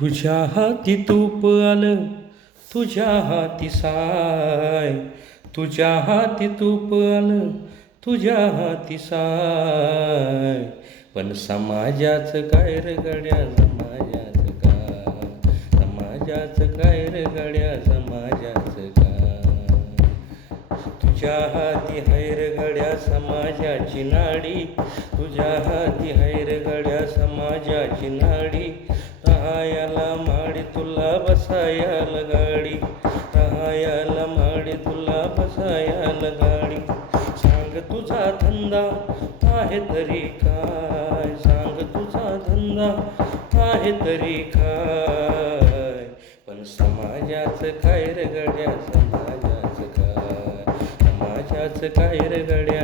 तुझ्या हाती तूप आलं, तुझ्या हाती साय. तुझ्या हाती तूप आलं, तुझ्या हाती साय. पण समाजाचं काय रे गड्या, समाजाचं काय, समाजाचं काय रे गड्या, समाजाचं काय. तुझ्या हाती हैर गड्या समाजाची नाडी, तुझ्या हाती हैर गड्या समाजाची नाडी. राहायला माडी तुला बसायला गाडी, राहायला माडी तुला बसायला गाडी. सांग तुझा धंदा आहे तरी काय, सांग तुझा धंदा आहे तरी काय. पण समाजाचं काय रे गड्या, समाजाचं काय, समाजाचं काय रे गड्या.